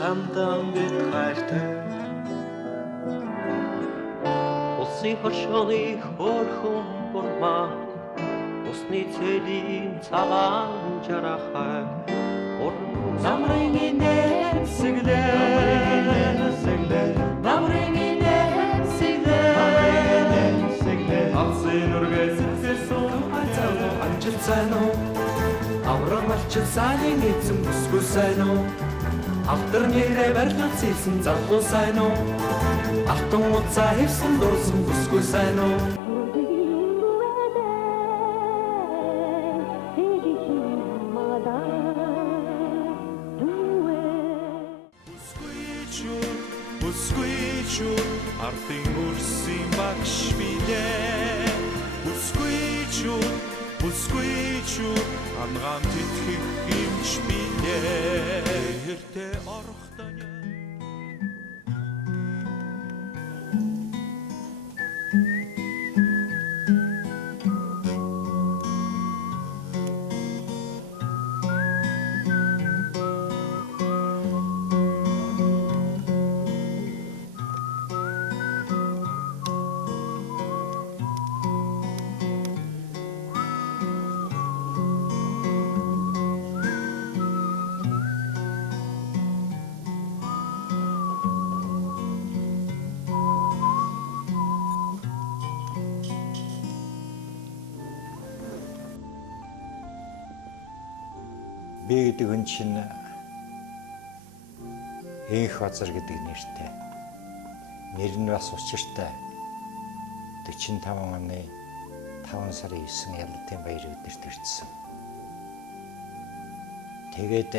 хамтан гэт хайртай Улсын хоршооны хөөрхөн бурмаа Усны цэлийн цагаан жарахай Намрын инэсэглээ Намрын инэсэглээ Авсын үргээс сэсэн хайцаа амжил сайн уу Аврам алчил сайн эзэн бүсгүй сайн уу Автар нэрээ барилгын зэлсэн залгуу сайн уу Алтан уцаа хэвсэн дурсан бүсгүй сайн уу Артын үрсэн багш билээ Бүсгүй чүү Ангам тэтгэх юмч билээ Хэртэй орохтон Би гэдэг хүн чинь Энх Базар гэдэг нэртэй. Нэр нь бас учиртай. 45 оны 5 сарын 9 Ялалтын баяр өдөрт ирсэн. Тэгээд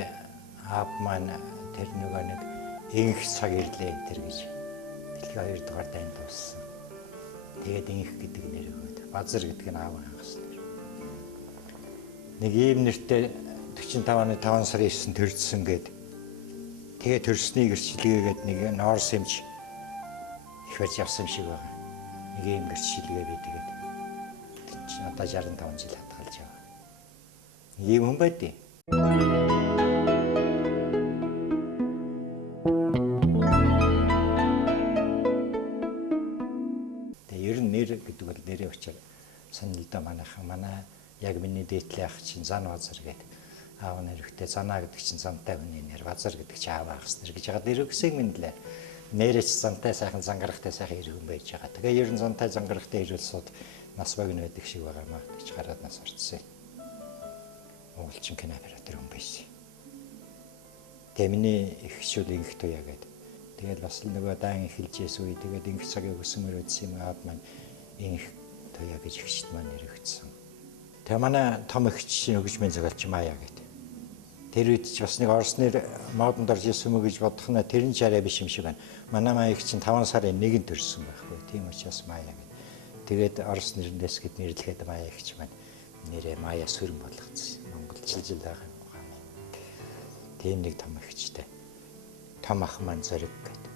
аав маань тэр нэг Энх цаг ирлээ энэ гэж дэлхийн 2 дугаар дайнд дууссан. Тэгээд Энх гэдэг нэр өгөөд Базар гэдэг нь аавын хагас нэр. Нэг ийм нэртэй 45 оны 5 сарын 9 төрсөн гээд тэгээ төрсний гэрчлэгээгээд нэг Норс юмч их барьж явсан шиг байгаа. Нэг ийм гэрчлэгээ би тэгээд одоо 65 жил хатгалж байгаа. Ийм хүн байдیں۔ Тэгээ ер нь нэр гэдэг бол нэрийн учир санал л да манай яг миний дээдлийн ах чинь Зан Базар гэдэг. Аав нэрхтээ Занаа гэдэг чинь зантай хүний нэр, Базар гэдэг чинь аав ахс нэр гэж байгаа. Нэр өгсөн юм лээ. Нэрэж зантай сайхан зангарахтай сайхан иргэн байж байгаа. Тэгээ ер нь зантай зангарахтай ирүүлсүүд нас богино байдаг шиг байгаа маа гэж гараад нас орцсон. Монголчин кино оператор хүн байсан. Тэгээ миний их шүл инх туяа гэдэг. Тэгээд бас л нөгөө даан эхэлжээс үе тэгээд инх цагийг өсмөр үдсэн юм аад маань инх туяа гэж ихчд маань нэр өгсөн. Тэгээ манай том ихч өгч мэн зөгалч Маяа гэдэг. Тэр үед ч бас нэг орос нэр модонд орж ирсэн мө гэж бодох нь тэр нь чараа биш юм шиг байна. Манай Маяг чинь 5 сарын 1-нд төрсөн байхгүй. Тийм учраас Маяа гэдэг. Тэгээд орос нэрэндээс гэд нэрлэхэд Маяа ихч маань нэрээ Маяа сүрэн болгоцсон. Монголчилж байгаа юм байна. Тийм нэг том ихчтэй. Том ах маань Зориг гэдэг.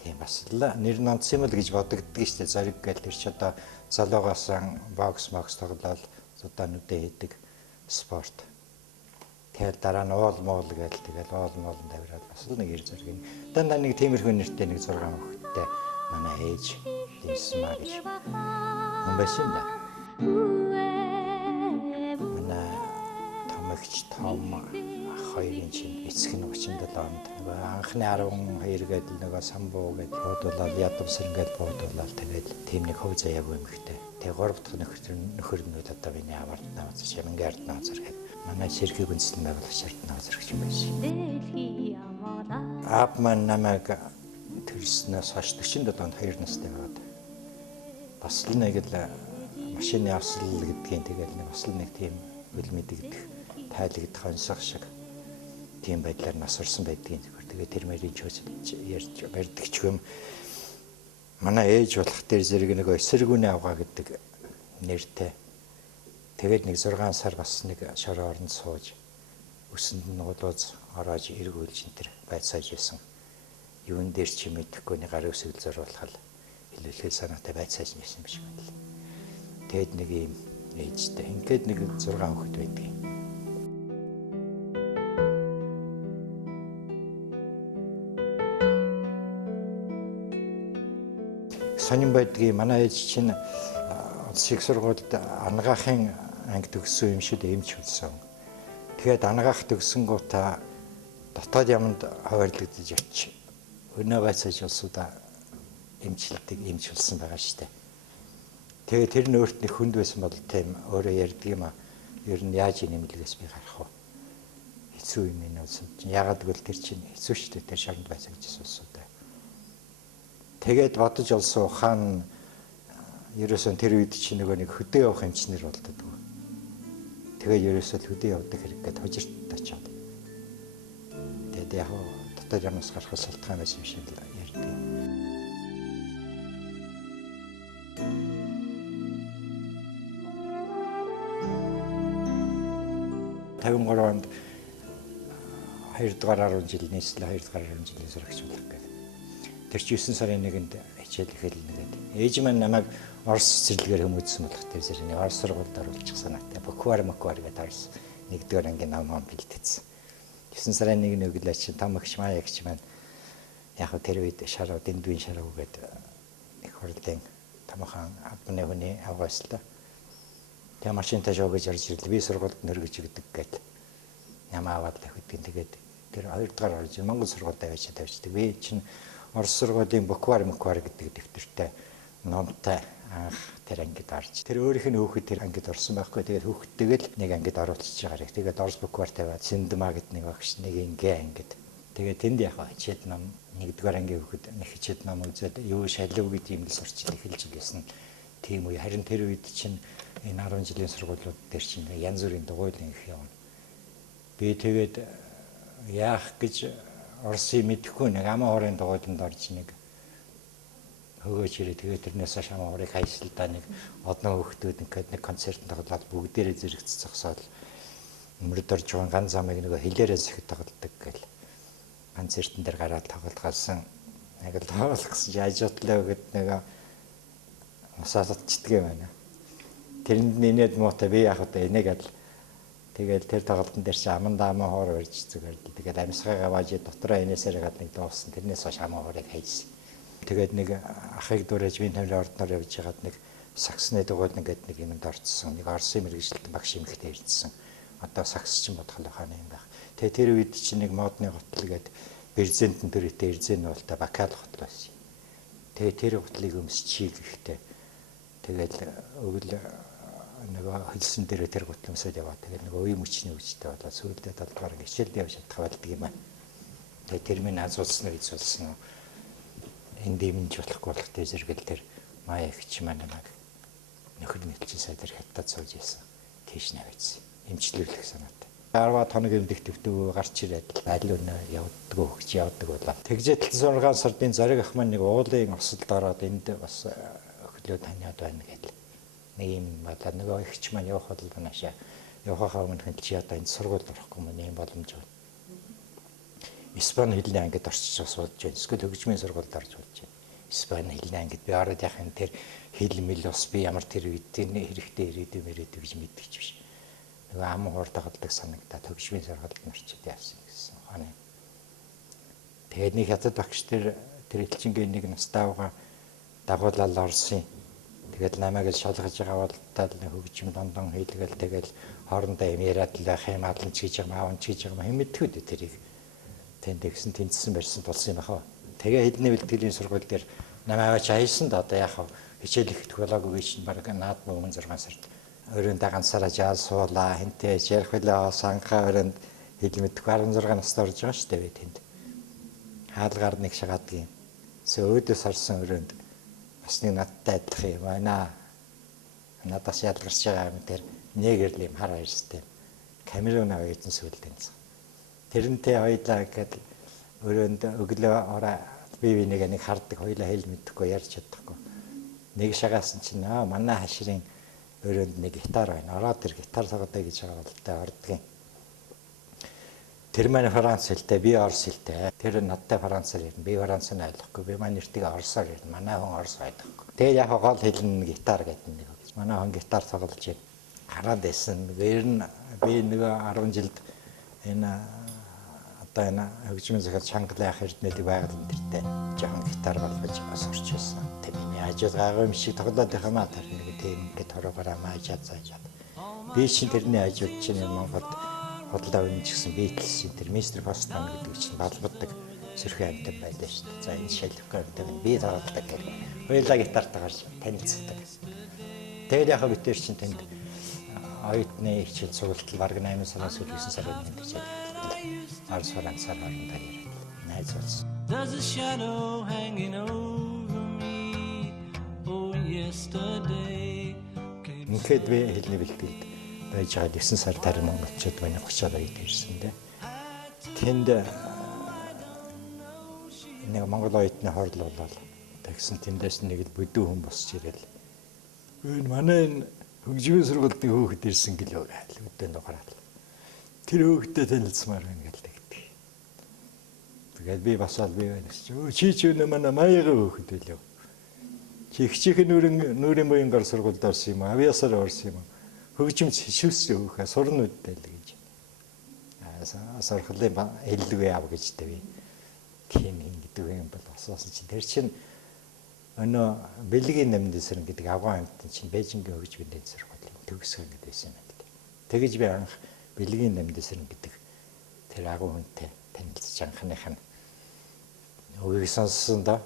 Тийм бас л нэр нонцсон юм л гэж бодогддог шүү дээ. Зориг гэдэг тэр ч одоо залуугаас бокс тоглоод одоо нүдэ хийдэг спорт. Тэгээд дараа нь уул муул гээл тэгэл уул мууланд авираад бас л нэг ир зэрэг. Дандаа нэг тиймэрхүү нэртэй нэг 6 хүүхэдтэй манай ээж Линсмаа гэж хүн байсан да. Манай томогч том ах хоёрын чинь эцэг нь 37 онд анхны 12 гээд нөгөө самбуу гээд буудуулаад ядамсэр ингээд буудуулаад тэгээд тийм нэг хөв заяагүй юм ихтэй. Тэгээ 3 дахь нөхөр нь одоо миний авард навц Шамингард навц гээд манай сэрхий гүнзэлэн байгуулах шаардна зэрэг юм байсан. Аав маань намайг төрснөөс хойш 47 онд 2 настай байгаад бас л нэг л машины авсал гэдгийг тэгээд нэг бас л нэг тийм хөл мэдэгдэх тайлагдах онцгой шиг тийм байдлаар нас орсон байдгийг тэгээд тэр мэрийн чөөс ярьж барьдаг ч юм манай ээж болох тэр зэрэг нэг эсэргүүний авгаа гэдэг нэртэй тэгээд нэг 6 сар бас нэг шороо оронд сууж өсөнд нь гулууз ороож эргүүлж энэ төр байцааж исэн юун дээр ч юм идэхгүй нэг гарын өсгөл зориулах хэлэлхэл санаатай байцааж нээсэн биш байна л. Тэгэд нэг юм ээжтэй ингээд нэг 6 хүүхэд байдаг. сонин байдгийг манай ээж чинь улсын их сургуульд анагаахын анги төгссөн юм шиг эмч болсон. Тэгээд анагаах төгсөнгүүтээ дотоод яманд хуваарлагдаж очив. Өнөө гацаж улсуудаа эмчилдэг эмч болсон байгаа шүү дээ. Тэгээд тэр нь өөрт нь хүнд байсан бол тийм өөрөө ярьдаг юм а. Ер нь яаж нэмэлгээс би гарах вэ? Хэцүү юм энэ улсад чинь. Ягаад гэвэл тэр чинь хэцүү шүү дээ. Тэр шоронд байсан гэж асуудаг. Тэгээд бодож олсон ухаан ерөөсөн тэр үед чинь нөгөө нэг хөдөө явах эмчнэр болдог. Тэгээд ерөөсөө хөдөө явдаг хэрэг гээд хожирт очиод. Тэгээд яг дотоод ямаас гарах шалтгаан байсан юм шиг л ярьдаг. 53 онд 2 дугаар 10 жил нийслэл 2 дугаар 10 жилийн сурагч болох гэдэг. Тэр чи 9 сарын 1-нд хичээл эхэлнэ гэдэг. Ээж маань намайг Орос цэцэрлэгээр хүмүүжсэн болох тэр зэрэг Орос сургуульд оруулчих санаатай. Буквар гэдэг Орос 1-р ангийн ном бэлтгэсэн. 9 сарын 1-ний өглөө чи том эгч маа ягч маань яг тэр үед шаруу дэндвийн шаруу гэдэг их хурлын томхон абны хүний авгаслаа. Тэгээ машинтаа шоогож орж ирлээ. Би сургуульд нөргөж өгдөг гэдэг. Ямаа аваад тавьдаг. Тэгээд тэр 2 дугаар орж Монгол сургуульд тавьчихдаг. Би чинь Орос сургуулийн буквар гэдэг дэвтэртэй номтой анх тэр ангид орж. Тэр өөрийнх нь хөөхд тэр ангид орсон байхгүй. Тэгээд хөөхдтэйг л нэг ангид оруулчихж байгаа хэрэг. Тэгээд Орос буквар тавиад Синдма гэдэг нэг багш нэг ингээ ангид. Тэгээд тэнд яг хичээл ном 1-р ангийн хөөхд нэг хичээл ном үзээд юу шалив гэдэг юм л сурч эхэлж байсан. Тийм үе. Харин тэр үед чинь энэ 10 жилийн сургуулиуд дээр чинь янз бүрийн дугуйлан их явна. Би тэгээд яах гэж Оросыг мэдэхгүй нэг амаа хорын дугуйланд орж нэг хөгөөж ирээ. Тэгээд тэрнээс хойш амаа хорыг хайсалдаа нэг одноо хөхтүүд ингээд нэг концертанд тоглоод бүгдээрээ зэрэгц зогсоод мөрөд орж байгаа ганц замыг нөгөө хэлээрээ зэхэд тоглодог гэл. Концертын дээр гараад тоглолтгаалсан. Яг л тоглох гэсэн чинь ажуутлаа гэд нэг усаалцдаг юм байна. Тэрэнд нэнээд муутай би яг одоо энийгээд тэгээд тэр тоглолтын дээр чи амандаа амаа хоор урьж зүгээр. Тэгээд амьсгаагаа бааж дотроо энэсээр гад нэг дууссан. Тэрнээс хойш амаа хоорыг хайсан. Тэгээд нэг ахыг дуурайж би тамирын ордноор явж хагаад нэг саксны дугуйлан гэдэг нэг юмд орцсон. Нэг Оросын мэргэжилтэн багш эмэгтэй ирсэн. Одоо сакс чинь бодгол хаана юм байх. Тэгээд тэр үед чи нэг модны готл гэдэг Берзентэн төрөйтэй Эрзэн уулта Бакал готл байсан. Тэгээд тэр готлыг өмсчихий гэхтээ тэгээд өвөл нөгөө хөлсөн дээр тэр готломсод яваа. Тэгээд нөгөө үе мөчний үжтэй болоо сүйдээ 7 дугаар хичээлд явж чадах болдог юм аа. Тэгээд тэр минь азуулснаа эзүүлсэн. Энд дэмж болохгүй болох тэр зэрэгэл тэр маа ягч маань намайг нөхөр нэлчин сайдэр хаттад сууж ийсэн. Тийш навайсан. Эмчлүүлэх санаатай. 10 хоног эмдэх төвтөө гарч ирээд аль өнөө явдаг хөгж явдаг болоо. Тэгжээ 76 сарын зориг ах маань нэг уулын осолд ороод энд бас өглөө таниад байна гэдэг. Нэг юм болоо нөгөө ихч маань явах бол наашаа явахаа өмнө чи одоо энэ сургуульд орохгүй мөн юм боломж байна. Испани хэлний ангид орчиж суулж байна. Эсвэл хөгжмийн сургуульд орж болж байна. Испани хэлний ангид би ороод яхын тэр хэл мэл бас би ямар тэр үедийн хэрэгтэй ирээдүйд гэж мэдчих биш. Нөгөө ам хоор тагалдаг санагдаад хөгжмийн сургуульд орчиж явсан гэсэн ухааны. Тэгээд нэг хятад багш тэр элчингийн нэг настайгаа дагуулал орсон. Тэгээд намайг л шалгаж байгаа болтал хөгжим дондон хийлгээл тэгэл хоорондоо юм яриад л байх юм адлан ч гэж байгаа маавч гэж байгаа юм мэдтгүүд тэрийг тэнд тэгсэн тэнцсэн барьсан тулсан юм бахаа. Тэгээ хэдний бэлтгэлийн сургууль дээр намайг хайсан да одоо яах вэ? Хичээл их технологи гэж баг наад мөн 6 сард өрөөндөө ганцаараа жаал суулаа хинтээ ярих байлаа санхаа өрөөнд хэл мэдэх 16 настай орж байгаа шүү дээ би тэнд. Хаалгаар нэг шагаадгийн өөдөөс харсан өрөөнд бас нэг надтай адилхан юм байна. Надаас ялгарч байгаа юм дээр нэгэрл юм хар баярстай. Камерун аваа гэсэн сүлдэн. Тэрнтэй хоёлаа гэдэг өрөөнд өглөө ороо би нэг хардаг хоёлаа хэл мэдэхгүй ярьж чадахгүй. Нэг шагаасан чинь манай хаширын өрөөнд нэг гитар байна. Ороод тэр гитар тоглоё гэж байгаа болтой ордгийн. Тэр маань Франц хэлтэй, би Орос хэлтэй. Тэр надтай Францаар ярина. Би Францыг ойлгохгүй. Би маань нэртийг Оросоор ярина. Манай хүн Орос ойлгохгүй. Тэгээ яг гол хэлэн гитар гэдэг нэг. Манай хүн гитар тоглож байна. Хараад байсан. Ер нь би нэг 10 жилд энэ одоо энэ хөгжмийн захиал Чангалын ах эрдэнэлийг байгаль энтертэй жоохон гитар болгож сурч байсан. Тэг миний яаж гайгүй юм шиг тоглоод байх юмаа тэр нэг тийм ингээд хорогоор маажаад заажаад. Би чинь тэрний хажууд чинь Монголд худалдаа өгнө гэсэн Beatles тэр Mr. Boston гэдэг чинь балбаддаг сэрхэн амтан байлаа шүү дээ. За энэ шалхаг гэдэг нь би тоглодог гэх. Хоёулаа гитартаа гарч танилцдаг. Тэгээд яг битэр чинь тэнд оюутны хичээл сургалтад баг 8 сараас 9 сарын өмнө хичээл. Арс Францаар хоорондоо яриад найз болсон. There's a shadow hanging over me. Oh, yesterday. Ингээд би хэлний бэлтгэл байж байгаа 9 сар тарин монголчууд манай 30-аад оюут ирсэн дээ. Тэнд нэг монгол оюутны хорлол болол. Тэгсэн тэндээс нэг л бүдүү хүн босч ирэл. Энэ манай энэ хөгжмийн сургалтын хөөхд ирсэн гэлөө гэл өдөөнд гараад. Тэр хөөхдөд танилцмаар байна гэлээ гэдэг. Тэгээд би басаал би байна гэж. Чи ч өнөө манай маяга хөөхд байлаа. Чи ихчийнх нүрийн буянгаар сургуульд орсон юм уу? Авиасаар орсон юм уу? Хөгжимч шивс хөөхө сурнуудтай л гэж. Асархлын хэллгүй яав гэж дээ би. Тийм юм гэдэг юм бол асуусан чи тэр чинь өнөө Бэлгийн намдсэрэн гэдэг авгаан амтэн чинь Бээжингийн хөгжмийн дэд сургуулийн төгсгөн гэдэг байсан юм л. Тэгэж би анх Бэлгийн намдсэрэн гэдэг тэр агуу хүнтэй танилцж анхных нь үгийг сонссон да.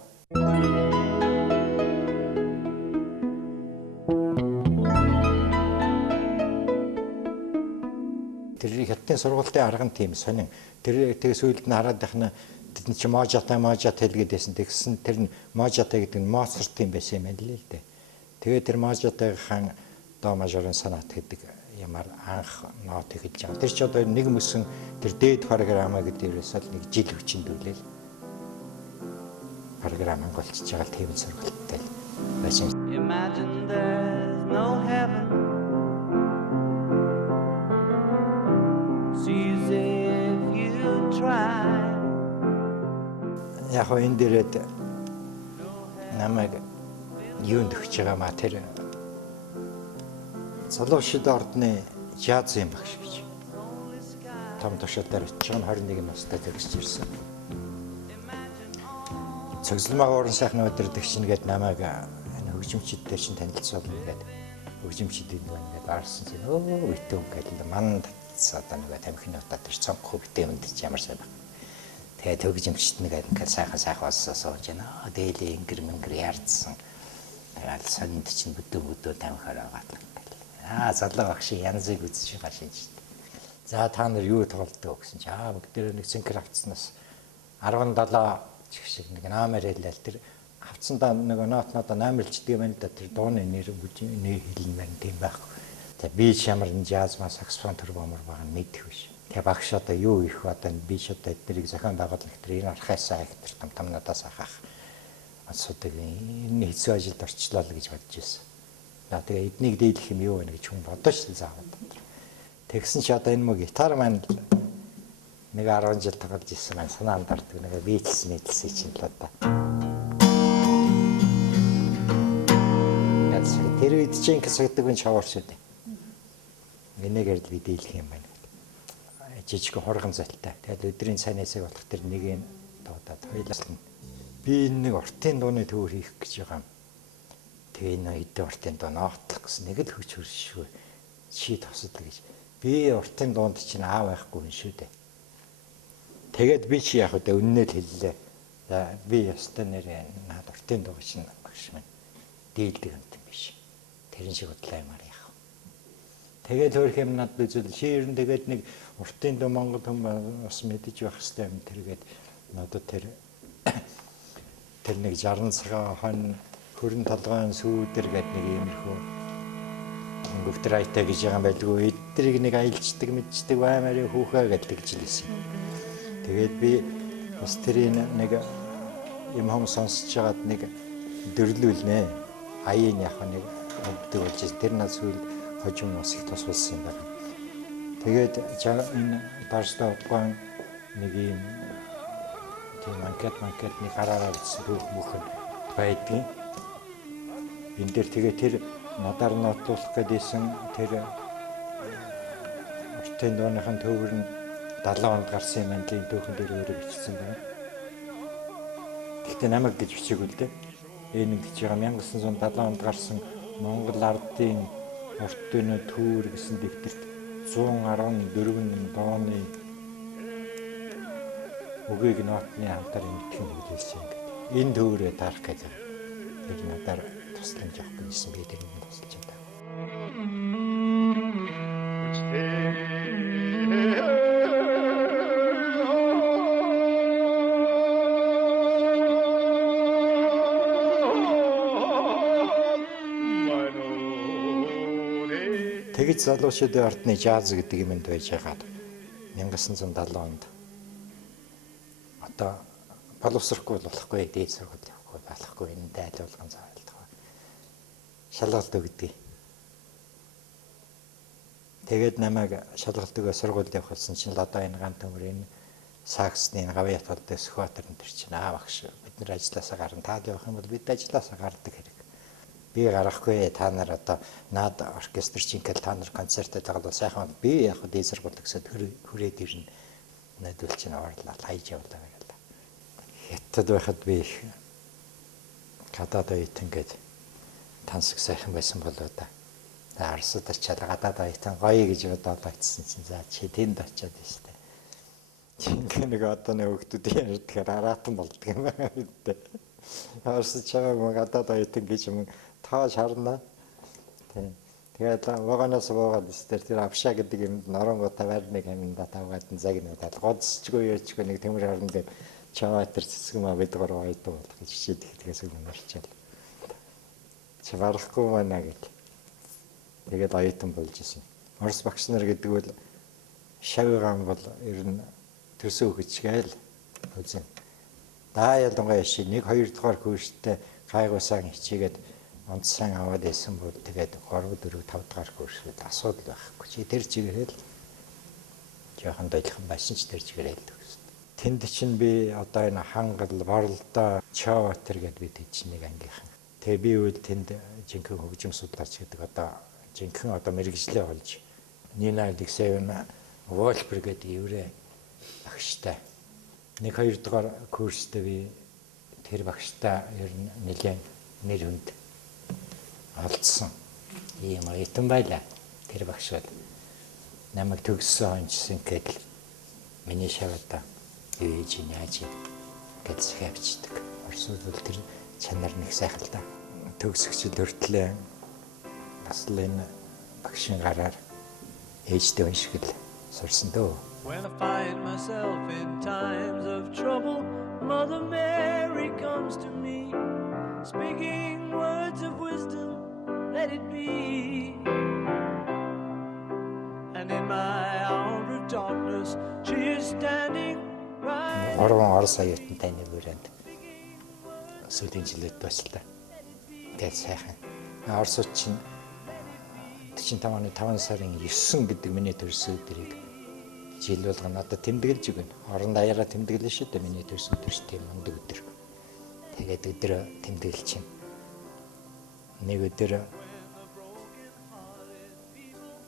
Тэр хятадын сургуулийн арга нь тийм сонин. Тэр тэгээс үйлд нь хараад байх нь тэд чи можат хэлгээд байсан. Тэгсэн тэр нь можат гэдэг нь Моцартын байсан юм л дээ. Тэгээд тэр можатыг хан до мажорын сонат гэдэг ямар анх нот хэлж байгаа. Тэр ч одоо нэг мөсөн тэр дээд программа гэдэг ерөөсөө нэг жил хүчиндүүлээл програм анголчж байгаа тийм сургалттай байсан. Imagine there's no heaven. See if you try. Яг энэ дээрээ намайг юунд өгч байгаа маа тэр Залуушид ордны жазын багш гэж. Том тушаалаар 21 настай төгсөж ирсэн. Цогцлмаг орон сайхны өдөрдөг чинь гээд намайг энэ хөгжимчидтэй чинь танилцуулна гээд хөгжимчидийг ингээд арсан чинь битүү гэдэг манд одоо нэг тамхины утаа тэр цонх битээ юмд чи ямар сайн баг. Тэгээд хөгжимчид нэг ингээд сайхан болсоо сууж байна. Дээлийн ингэр яарцсан. Тэгээд сонд чинь бүдүү тамхиараа гатна. Залуу багш янзыг үзэж байгаа шинж. За та нар юу тоглодог гэсэн чи бүгдээр нэг цэнхэр авцснаас 17 шиг нэг номер хэлэл тэр авцсандаа нэг нотноо номерлждэг юм да тэр дууны нэр хэлэн байна тийм байхгүй. Тэгээ би ч ямар нэг жаз ма саксофон төрбомор байгаа нь мэдэх биш. Тэгээ багш одоо юу их одоо би ч одоо эднийг зохион байгуулах тэр энэ архаасаа их тэр тамнуудаас ахах асуудаг энэ хэцүү ажилд орчлоо л гэж бодож байсан. Тэгээ эднийг дийлэх юм юу вэ гэж хүн бодож заавал. Тэгсэн чи одоо энэ мө гитар маань нэг 10 жил тоглож ирсэн маань санаанд ордог нэг Beatles чинь л одоо. Тэр үед чинь хэсэгдэг хүн шавар шүү дээ. Энэгээр л би дийлэх юм байна. Жижиг хоргон залтай. Тэгээд өдрийн сайн хэсэг болох тэр нэгийг дуудаад хоёлаас нь би энэ нэг уртын дууны төвөр хийх гэж байгаа юм. Тэгээ энэ эдийн уртын дуу нотлох гэсэн нэг л хүч хөршгүй чи тосод гэж. Би уртын дуунд чинь аав байхгүй юм шүү дээ. Тэгээд би чи яг өдөө үннээ л хэллээ. За би ястаа нэрээ наад уртын дуу чинь багш маань дийлдэг юм биш. Тэрэн шиг бодлоо юмар яах. Тэгээд өөр хэм над үзвэл чи ер нь тэгээд нэг уртын дуу Монгол хүмүүс бас мэдэж байх хэрэгтэй юм тэргээд надад тэр нэг 60 цагаан хон хөрөн толгойн сүүдэр гэдэг нэг иймэрхүү өнгөвтрайтай гэж байгаа юм байлгүй. Эддрийг нэг аялждаг мэддэг баймарын хүүхээ гэдэг л хэлсэн. Тэгээд би бас тэрийг нэг юм хом сонсож байгаад нэг дөрлүүлнэ. Аяын яг нэг өгдөг болж тэр над сүүл хожим ус их тусалсан юм байна. Тэгээд энэ дарсдаггүй нэг юм тийм анкетны хараараа бичсэн бүх байдгийн. Энэ дээр тэгээ тэр надаар нотлуулах гэдээсэн тэр уртын дууныхын төвөр нь 70 онд гарсан юм энэ түүхэн дээр өөрөө бичсэн байна. Гэхдээ намайг гэж бичээгүй л дээ. Энэ гэж байгаа 1970 онд гарсан Монгол ардын урт өнөө төвөр гэсэн дэвтэрт 114 дооны үгийг нотны хамтаар эмтгэн хэлсэн гэдэг. Энэ төвөрөө дарах гэдэг. Тэр надаар тусламж авах гэсэн би тэрийг тусалж байгаа. Тэгж залуучуудын ордны жаз гэдэг юмд байж байгаад 1970 онд одоо боловсрохгүй болохгүй, дээд сургууль явахгүй болохгүй, энэ дайлуулгын зарлалгаа шалгалт өгдөг. Тэгээд намайг шалгалт өгөө сургуульд явуулсан чинь л одоо энэ ган төмөр энэ саксны гавьяат болдог Сүхбаатар энэ чинь багш бид нар ажилласаа гарна, таад явах юм бол бид ажилласаа гардаг хэрэг. Би гарахгүй та нар одоо наад оркестрчин гэл та нар концертад байгаа бол сайхан би яг дээд сургууль гэсэд хүрээд ирнэ. Найдвал чинь орлоо хайж явлаа гэл. Хятад байхад би их гадаад оюутан гээд тансаг сайхан байсан болоо да. Арсад очиад гадаад оюутан гоё гэж бодоод очсон чинь за чи тэнд очиад штэ. Чингээ нэг одоо нэг хүүхдүүд ярьдгаар араатан болдго юм байна гэдэг. Арсад чамайг гадаад оюутан гэж юм тааж харна. Тэгээд вагоноос буугаад тэр авшаа гэдэг юмд норонготой байрныг аминда тавгаад загнаад гоцчгүй яачгүй нэг төмөр орон дээр чаваатар цэцгэмаа бид гурав оюутан болох гэж хичээд ихтгэээс өмнөрчээл. Чи барахгүй байна гэж. Тэгээд оюутан болж исэн. Орос багш нар гэдэг бол шавьгаан бол ер нь төсөө өгчгээл үзэн. Даа ялангуяа ши 1 2 дугаар курстэй гайгуусан хичээгээд онцсан аваад исэн бол тэгээд 3 4 5 дугаар курсэд асуудал байхгүй. Чи тэр чигээрэл жоохон дойлхон байсан ч тэр чигээрэл төгсөв. Тэнд чинь би одоо энэ хангал, боролдоо, Чаваатар гэдэг би тэд нэг ангийнхан. Тэгээ би үл тэнд жинхэнэ хөгжим судлаач гэдэг одоо жинхэнэ одоо мэрэгжлээ болж Нина Алексеевна Вольфер гэдэг еврей багштай 1 2 дугаар курстэй би тэр багштай ер нь нэлээд нэр хүнд алдсан. Ийм оюутан байлаа. Тэр багш бол намайг төгссөн онцсон гэдэл миний шавьда ээж яаж гэж хэвчдэг. Оросууд бол тэр чанар нэг сайхан л да. Төгсөгчд өртлөө бас л энэ багшийн гараар ээжтэй уншиг л сурсан дөө. When I find myself in times of trouble, Mother Mary comes to me, speaking words of wisdom, let it be. And in my hour of darkness, she is standing right. Орон Орос оюутантай нэг өрөөнд сүүлийн жилүүд баслаа. Тэгээд сайхан. Оросууд чинь 45 оны 5 сарын 9 гэдэг миний төрсөн өдрийг жил болгоно одоо тэмдэглэж өгнө. Орон даяараа тэмдэглэн шүү дээ миний төрсөн өдөр тийм мундаг өдөр. Тэгээд өдөр тэмдэглэж чинь. Нэг өдөр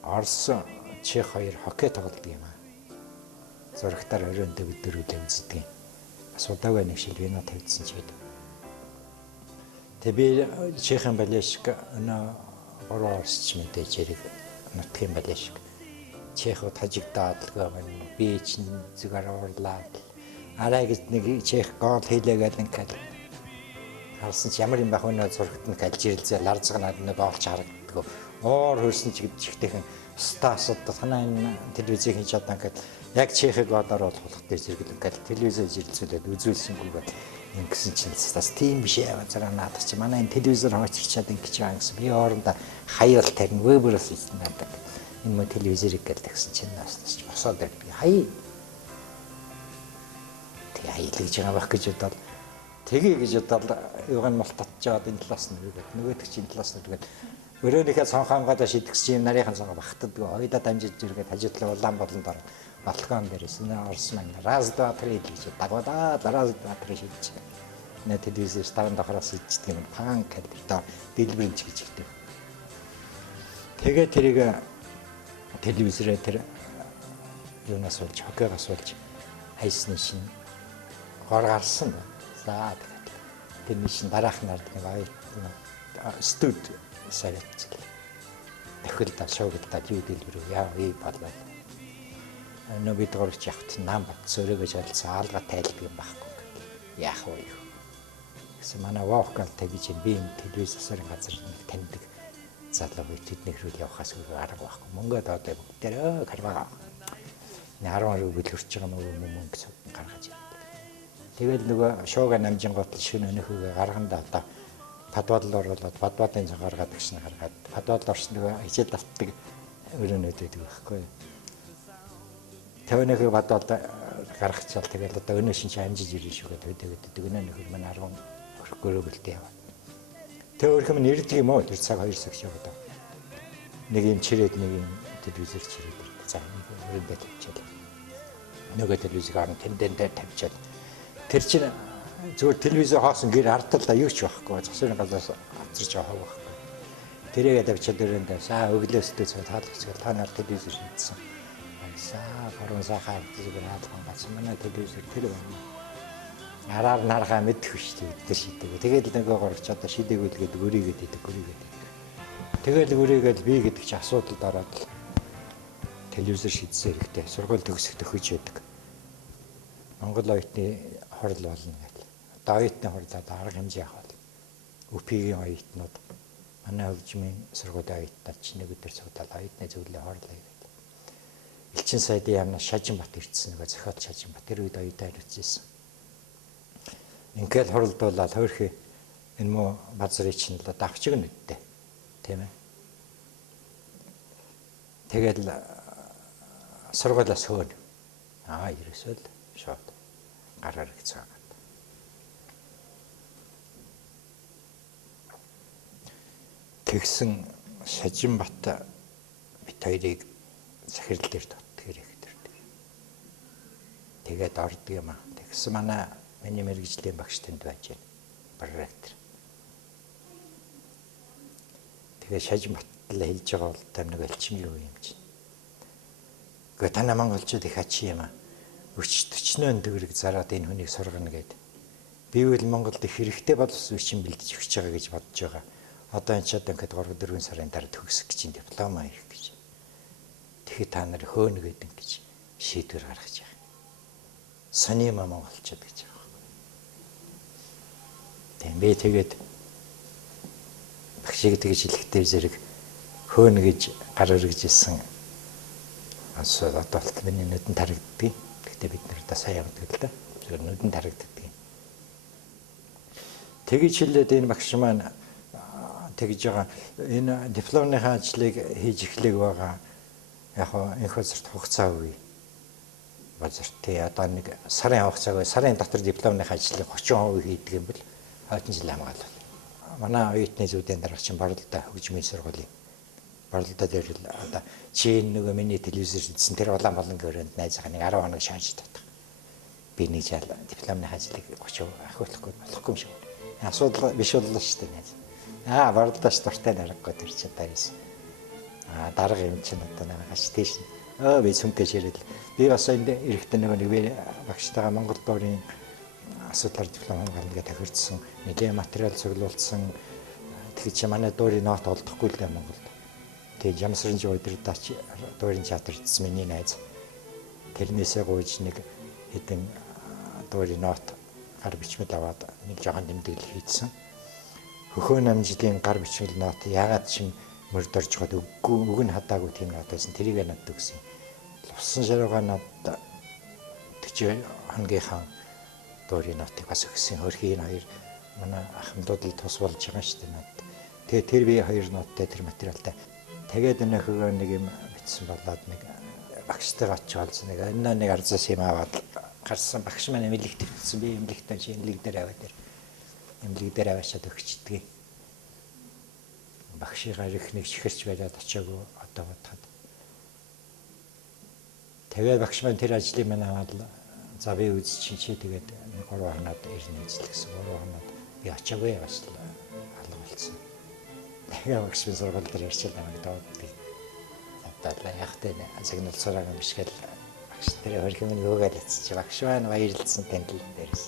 Орос Чех хоёр хоккей тоглодог юм аа. Зурагтаар өрөөндөө өдрүүдээ үздэг. Бас удаагүй нэг шил вино тавьдсан ч гэдэг. Тэгээ би Чехэн балешк өнөө 3 орсч мэдээж яриг нутгийн балешк. Чехууд хажигдаад л гомн би чинь зүгээр уурлаад арай гэж нэг чех гол хийлээгээл ингээд харсан ч ямар юм байх вэ зурагт нь галжирэлзээ ларзганаад нэг олж харагддаг. Уур хөрсөн ч гэдчихтэйхэн стасууд танаа энэ телевизийг хийж чадсан гэхэд яг чехийг одоор болох дээр зэрэг ингээд телевизээр жирэлцүүлээд үзүүлсэнгүүгээ ингэсэн чинь бас тийм биш яа зэрэг надад чи манай энэ телевизээр хоочихчаад ингэж байгаа гэсэн би хоорондоо хаяал тарин веберс хийсэн надад энэ мө телевизэрийг гэлдэгсэн чинь нас ч босоод би хаяа тэгээ хаял гэж байгаа байх гэж бодоод тэгээ гэж бодоод юуг нь малтатчаад энэ талаас нь үгээд нөгөөдөг чинь талаас нь үгээд өрөөнийхөө сонхонгоо шидэгч юм нарийнхан сонго багтдаг ойдоо дамжиж иргээд хажуудлаа улаан болонд орно балкон дээрээс нэ орс маань раз два три гэж дагваа раз два три хийж нэ телевизээр ставан дахраас ичдэг юм пан гэдэг дэлбэрэнч гэж хэлдэг. Тэгээ тэрийг телевизээрээ тэр юунаас болж хоккейгоос болж хайсны шин гор гарсан. За тэгээд тэрний шин дараах нард нэг аяд студ сарайцлаа. Эхэлдэ шоугдаад юу дэлгэрээ яа ий болоо. Бид гурвч явт нам бат сөрөөгөө шалцсан аалга тайлдаг юм байхгүй. Яах вэ? Гэсэн манай вокал тэгж би юм телевиз засарын газар нэг таньдаг залуу тэдний хэрүүл явахаас өөр арга байхгүй. Мөнгөд одоо бүгдээрээ карваа. 10 бүлгэрч байгаа мөнгө гэсэн гаргаж ирсэн. Тэгэл нөгөө шоуга намжингот шинэ өнөхөөгөө гарганда одоо падвал оруулаад падватын цаг гаргаад гişнэ гаргаад падвал орсон нөгөө хичээл давтдаг өрөөнөд байдаг байхгүй. Тэвнэхээ падвал гаргацаал тэгэл одоо өнөө шинж амжиж ирэн шүүгээ төдөд өнөө нөхөр маань 10 өргөөрөөлтэй яваа. Тэ өөрхөм нь ирдэг юм уу? Тэр цаг 2 цаг шоуд. Нэг юм чирээд нэг юм телевизээр чирээд за өрөөндөө тавьчихлаа. Нөгөө телевизийг харан тэндээ тавьчихлаа. Тэр чинь зүгээр телевизээ хоосон гэр ардтал юу ч байхгүй. Засварын газраас авчирч байгаа байхгүй. Тэрийгээ тавьчихад өрөөндөө саа өглөөсдөө цаа таалгацгаа та нар телевизээр шийдсэн. Саа хорон сахаар зүгээр хаалган бацсан манай телевизээр тэр байна. Араар наргаа мэдэх шүү дээ тэр шийдэг. Тэгэл нөгөө горч одоо шийдээгүүл гэдэг өрийгээд идэг өрийгээд. Тэгэл өрийгээд би гэдэг чи асуудалд ороод телевизээр шийдсэн хэрэгтэй. Сургууль төгсөх төхөж байдаг. Монгол оюутны хорл болно гэдэг. Одоо оюутны хорлоод арга хэмжээ авах бол. УП-ийн оюутнууд манай хөгжмийн сургуулийн оюутнууд ч нэг өдөр цуглаад оюутны зөвлөлөө хорлоо гэдэг. Элчин сайдын яамнаас Шажинбат ирсэн нөгөө зохиол Шажинбат тэр үед оюутан ирсэн. Ингээл хорлдуулаад хөрхи энэ муу базрыг чинь л давчиг нүдтэй. Тийм ээ. Тэгэл сургуулиас хөөн. Ерөөсөө л шууд гараар гэж байгаа. Тэгсэн Шажинбат бит хоёрыг захирал дээр тотгоор ихтэй. Тэгээд ордог юм аа. Тэгсэн миний мэрэгжлийн багш тэнд байж байна. Проректор. Тэгээд Шажинбат л хэлж байгаа бол та нэг элчин юу юм чинь. Гэхдээ та монголчууд их ачи юм аа. Өчтөчнөө төгрөг зараад энэ хүнийг сургана гэд. Бивэл Монголд их хэрэгтэй боловсон үчин бэлдэж өгч байгаа гэж бодож байгаа. Одоо энэ ч одоо ингээд 3-4 сарын дараа төгсөх гэж диплома хийх гэж. Тэгэхээр та нар хөөнө гэдэг гэж шийдвэр гаргаж байгаа. Сони монголчууд гэж байгаа. Тийм би тэгээд багшиг тэгж хэлэхдээ зэрэг хөөнө гэж гар өргөж ирсэн. Одоо болт миний нүдэн тарагддаг. Гэхдээ бид нар одоо сайн явдаг л да. Зөвхөн нүдэн тарагддаг. Тэгж хэлээд энэ багш маань тэгж байгаа энэ дипломныхаа ажлыг хийж эхлэх байгаа. Яг энэ хөсөрт хугацаа үе. Базарт тий одоо нэг сарын хугацааг сарын дотор дипломныхаа ажлыг 30% хийдэг юм бол хойдон жил хамгаалал. Манай оюутны зүйдэн дараач борлолтой хөгжмийн сургуулийн борлолтой дээр л одоо чи нөгөө миний телевизээр шийдсэн тэр улаан болон гөрөнд найзгаа нэг 10 хоног шааж татах. Би нэг жил дипломныхаа ажлыг 30% ахиулахгүй болохгүй юм шиг. Асуудал биш боллоо шүү дээ найз. Борлолтоос дуртай нарахгүй тэр чи тааш. Дарга юм чинь одоо наагаш тийш. Би сүмтэй ширээл. Би бас энд эрэхтэн нэг би багштайгаа Монгол дорын асуудлаар диплом хамгаална гэж тохирдсон. Нэгэн материал цуглуулсан. Тэгэхээр чи манай дорын нот олдохгүй л Монголд. Тэгээд Ямсрын өдрөдөөч дорын театрт миний найз. Тэрнээсээ гуйж нэг хэдэн дорын нот гар бичмэл аваад нэг жоохон дэмдэглэл хийдсэн. Хөхөө намжлын гар бичмэл нот ягаад чим мөрдөрж гоод үг нь хадаагүй тийм нот байсан. Тэрийг надад өгсөн. Лувсан шарууга надад 40 хоногийнхаа дөрийн нотыг бас өгсөн. Хөрхийн хоёр манай ахмадууд л тус болж байгаа шүү дээ надад. Тэгээ тэр би хоёр ноттай тэр материалтай. Тэгээд өнөөхөө нэг юм бичсэн болоод нэг багштай очиж олсон. Нэг арзаас юм аваад гарсан багш маань эмнэлэг төвчсөн. Би эмнэлэгтэй чи эмнэлэг дээр аваад тэр эмнэлэг дээр аваачаад өгчдөг. Багшигаар их нэг чихэрч байгаад очиагүй одоо бодоход. Тэгээд багш маань тэр ажлыг маань аваад за би үзчих чи тэгээд 3 хоноод ирнэ ажилласан. 3 хоноод би очиагүй бас алга болсон. Тэгээд багш минь сургууль дээр ирчихэл намайг дууддаг. Одоо яг тэ загнуулсараа юм бишгээл багш тэр хөрхөмн юугаар яцчих. Багш маань баярлсан тань л дээрээс.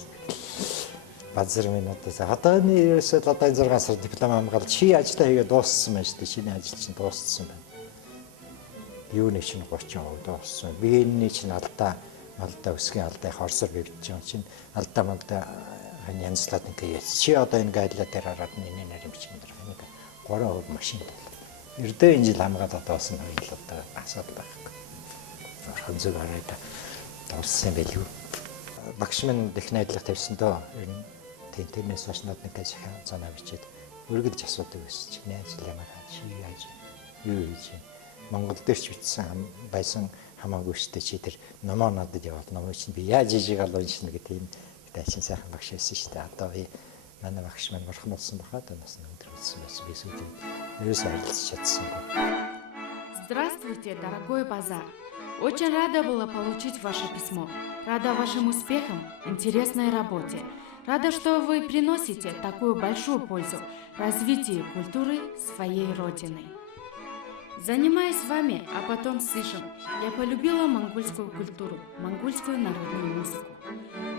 газар минь одооны ерөөсөө одоо энэ 6 сар диплом хамгаалж чи ажиллаа хийгээ дууссан байна шүү дээ. Чиний ажил чинь дууссан байна. Юуны чинь 30% дууссан. Биений чинь алдаа өсгийн алдаа их орсоор бивдэж байгаа чинь алдаа малдаа янзлаад ингээ чи одоо энэ гайдлаа дээр хараад миний нарийн бичин дээр нэг 3% машин бол. Эрдээ энэ жил хамгаалаад дууссан хоёул одоо асуудал байхгүй. Орхон зүг хараад дууссан байлгүй. Багш минь их найдлага тавьсан доо. Ер нь тэрнээс хойш надад нэг захиан занаа бичээд өргөдж асуудаг байсан. Чиний ажил ямар чи яаж юу хийж Монгол дээр ч бичсэн байсан хамаагүй штэ чи тэр номоо надад яваад номоо чинь би яаж хийж байгаа л уншина гэдэг юм дачин сайхан багш байсан штэ. Одоо би манай багш маань бурхан болсон бахад нас өндөр болсон байсан би сүйдээ ерөөсөө харилцаж чадсангүй. Здравствуйте, дорогой базар. Очень рада была получить ваше письмо. Рада вашим успехам, интересной работе. Рада, что вы приносите такую большую пользу развитию культуры своей родины. Занимаясь с вами, а потом с Ишем, я полюбила монгольскую культуру, монгольскую народную музыку.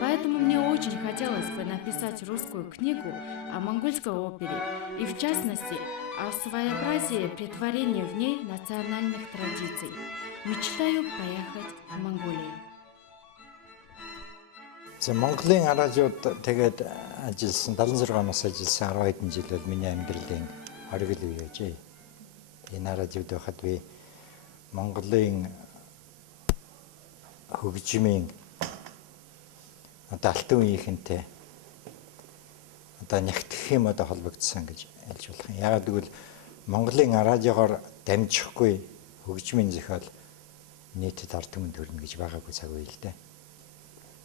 Поэтому мне очень хотелось бы написать русскую книгу о монгольской опере и, в частности, о своеобразии претворения в ней национальных традиций. Мечтаю поехать в Монголию. Монголын радиод тэгээд ажилласан 76 оноос ажилласан 10 хэдэн жил бол миний амьдралын оргил үе гэж. Энэ радиод байхад би Монголын хөгжмийн одоо алтан үеийнхэнтэй одоо нэгтгэх юм одоо холбогдсон гэж хэлж болох юм. Яагаад гэвэл Монголын радиогоор дамжихгүй хөгжмийн зохиол нийтэд ард түмэнд хүрнэ гэж байгаагүй цаг үе л дээ.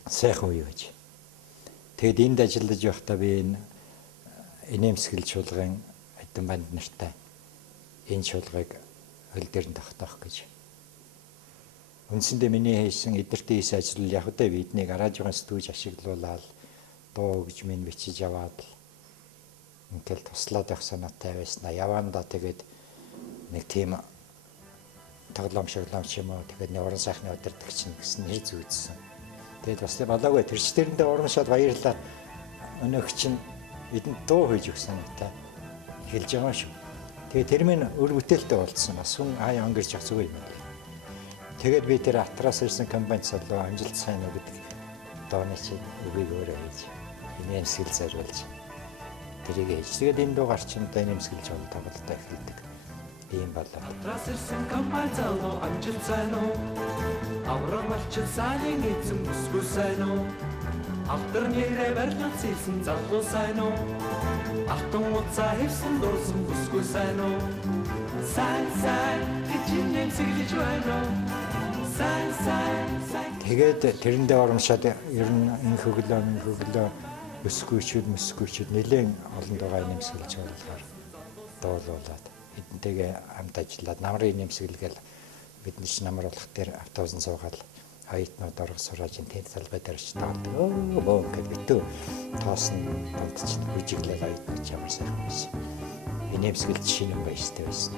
Сайхан үе гэж. Тэгэд энд ажиллаж байхдаа би энэ инээмсгэл чуулган хэдэн банд нартай энэ чуулгыг хөл дээр нь тогтоох гэж. Үндсэндээ миний хийсэн эдэртэй хийсэн ажил яг үдэ биднийг радиогоос студиж ашиглуулаад дуу хөгжмийн бичиж аваад ингээл туслаад байх санаатай байснаа. Явандаа тэгээд нэг тийм тоглоом шоглоом ч юм уу тэгээд нэг уран сайхны удирдагч гэсэн нэр зүйдсэн. Тэгээд бас болоогүй тэрч тэрэндээ урамшаад баярлаа. Өнөөх чинь эдэнд дуу хийж өгсөн надаа хэлж байгаа шүү. Тэгээд тэр минь өр бүтээлтэй болцсон. Бас хүн аяа өнгөрч явах зүгээр юм байна. Тэгээд би тэр атраас ирсэн компанид солоо амжилт сайн уу гэдэг дооны чи үгийг өөрөө хийж инээмсгэл зориулж тэрийг хийж. Тэгээд энэ дуугаар ч одоо инээмсгэлж бол тоглолтоо эхэлдэг. ийм болоо. Атраас ирсэн компанид солоо амжилт сайн уу? Аврам алчил сайнын эзэн бүсгүй сайн уу? Автар нэрээ барьлан зилсэн залуу сайн уу? Алтан уцаа хэвсэн дурсан бүсгүй сайн уу? Сайн гэж нэмсэглэж байна уу? Сайн. Тэгээд тэрэндээ оромшоод ер нь энэ хөглөө өсгүйчүүд нэлээд олон дугаар нэмсгэлж болохоор дуулуулаад эдэнтэйгээ хамт ажиллаад намрын нэмсгэлгээл бидний ч намар болох дээр автобусын суугаад хаятнууд орох сурааж энэ талбай дээр ч таадаг. Өө гэд битүү тоосон томтч бүжиглээ хаятнууд ямар сайхан байсан. Энэ нэмсгэлж шинэ баяртай байсан.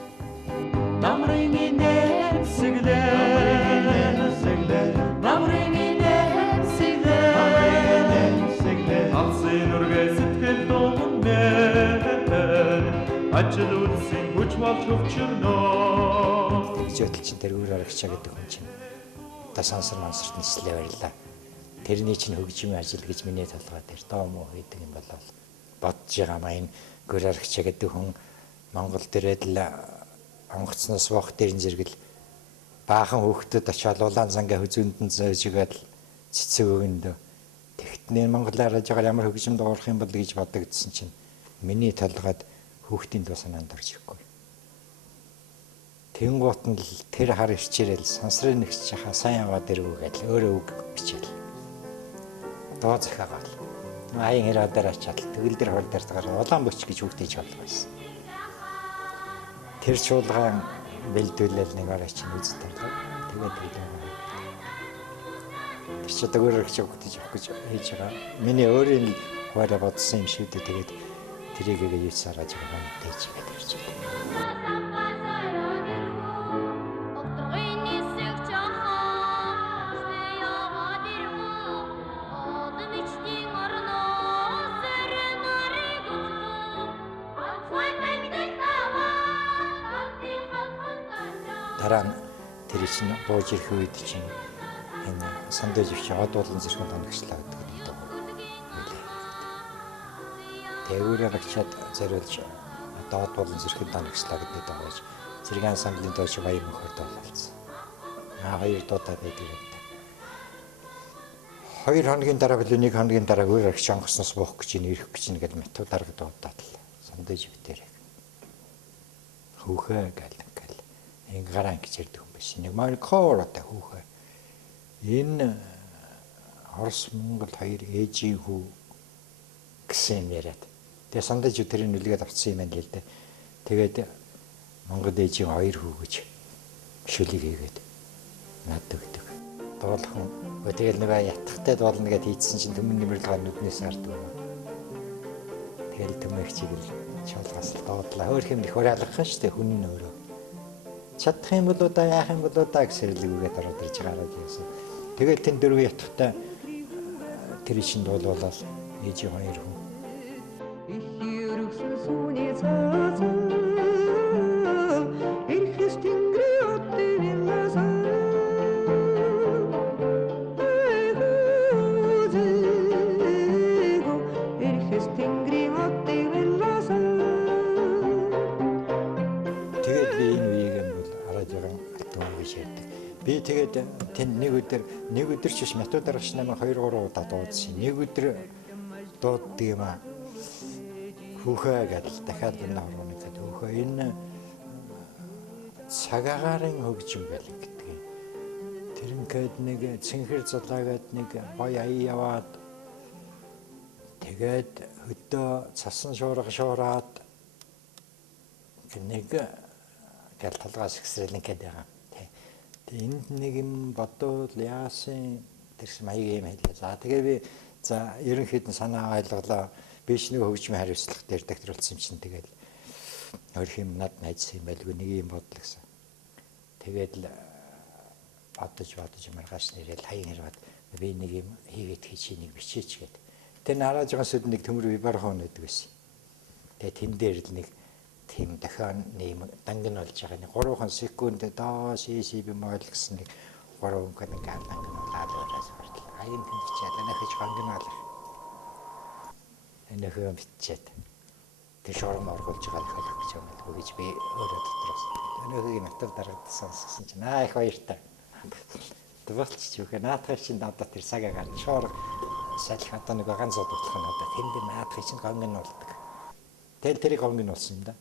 Намрын нэмсгэлээ Алсын үргээ сэтгэл дуунээр ажил үлсэн хүч болж өвчөрнөө. Жишээлбэл чинь тэр өөр аргачлаа гэдэг хүн чинь одоо сансарт нислээ барилаа. Тэрний чинь хөгжмийн ажил гэж миний толгой дээр доо муу хийдэг юм болол бодож байгаа маа энэ өөр аргачлаа гэдэг хүн Монгол дээрээ л онгоцноос воох дэрэн зэрэгэл баахан хүүхдүүд очиад улаан зангаа хүзүүнд нь зөөжгээд цэцэг өгөндөө тэгтний Монголоор ажигаар ямар хөгжим дуурах юм бол гэж бодогдсон чинь миний толгойд хүүхдийн дуу санаанд орж ирэхгүй. Тэнгуут нь л тэр хар ирчээрэл сансрын нэгч хаа сайн яваад ирвүү гэж өөрөө үг бичээл. Доо захаагаал. Аян хэрādаар ачаал тэгэл дээр хол дээр тагаар улаан бүч гэж хүүхдэж болго байсан. Тэр чуулган бэлдүүлэл нэг арай чинь үзтээ. Тэгээд хэлээ. Тэр ч одоо өөрөө ч өгдөж явах гэж хийж байгаа. Миний өөрийн хуваараа бодсон юм шүү дээ. Тэгээд тэрийг юу сараж байгаа юм дэж гэж ярьж байна. дараа нь тэр чинь бууж ирэх үед чинь энэ сандаж өвч од болон зэрхэн тоногчлаа гэдэг нэг дуу. Тэгвэл агчаад зориулж од болон зэрхэн тоногчлаа гэдэг дуу гэж зэрэг ансамблийн дууч баяр мөхөрд бололцсон. Хоёр дуудаад байдаг. 2 хоногийн дараа билүү 1 хоногийн дараа өөр агч онгосноос буух гэж ирэх гэж нэгэд метод дарга дуудаад л сандаж өвтөр. Хүүхэ гэл. Гараа гэж ярьдаг юм биш. Нэг Маркоротой хүүхэ. Энэ Орос Монгол хоёр ээжийн хүү гэсэн яриад. Тэгээ сандаж өдрийн нүлгээд авцсан юм байна л дээ. Тэгээд Монгол ээжийн хоёр хүү гэж шүлэг хийгээд надад өгдөг. Дуулхан тэгэл нэг ятгахтай дуулна гэд хийцсэн чинь төмөн нэмэрлэгээ нүднээс хардаг юм. Тэгэл төмөх чиглэл шалгаас дуудлаа. Хөөх юм их хураалгах шүү дээ хүн нь өөрөө. Чадах юм болоо да яах юм болоо да гэсэрлэгүүгээд ороод ирж гараад яасан. Тэгээд тэн дөрөв ятгахтай тэр чин дуулуулаад ээжийн хоёр хүн. Би тэгээд тэн нэг өдөр ч биш метод дарагч намайг 2-3 удаа дуудсан. Нэг өдөр дууддаг юм аа. Хүүхэ гэдэл дахиад энэ хорвоныг гэдэг. Хүүхэ энэ цагаагаарын хөгжим байл гэдэг. Тэрнгээд нэг цэнхэр зулаагээд нэг гоё ая яваад тэгээд хөдөө цасан шуурга шуураад нэг гал талгаас ихсрэлэн гэдэг юм. Энд нэг юм бодвол яасан тэрс маяг юм хэлээ. За тэгээ би за ерөнхийд нь санаа ойлголоо. Биш нэг хөгжмийн хариуцлага дээр тохируулсан юм чинь тэгэл өөр юм над найзсан юм байлгүй нэг юм бодлоо гэсэн. Тэгээд л бодож маргааш нэрэл хаяг хэрвээ би нэг юм хийгээд чи нэг бичээч гээд. Тэр нарааж байгаа сүд нэг төмөр вибархон гэдэг байсан. Тэгээд тэн дээр л нэг тийм дахиад нэм данган болж байгаа нэг 3 секунд доош ийшээ мойл гэсэн нэг 3 өнгө нэг данган болоод оруулаад орлоо. Аян тэмч яланахж хангамал. Энэ хөө бичээд тэр шором оргуулж байгаа л гэж юм л гэж би өөрөө дотроос. Энэ хөөгийн метод дарагдсан сонссон чинь их баяртай. Тэгвэлч юу гэх наадах чинь одоо тэр сага гар шорог салхи одоо нэг ганц удахгүй надад тэнд наадах чинь гонгон болдог. Тэл тэрийг гонгон болсон юм да.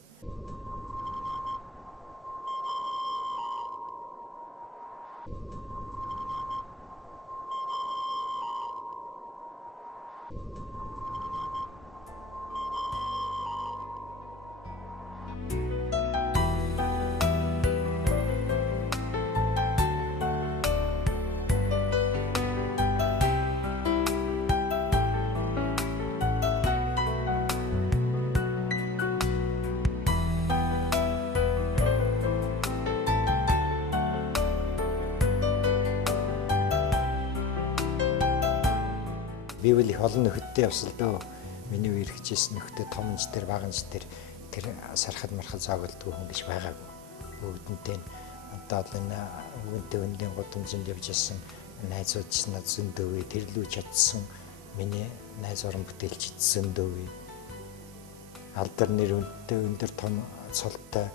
Би үл их олон нөхөдтэй явсал дөө. Миний үеэр хичээсэн нөхөдтэй томч тэр баганч тэр сархад мархад зоогддог хүн гэж байгаагүй. Бүгдэнтэй одоо л энэ өвөнтэй өндийн гудамжинд явж исэн найзууд ч над зөндөө тэрлүү чадсан миний найз орон бүтээлч зөндөө. Алдар нэр өндөр том цолтой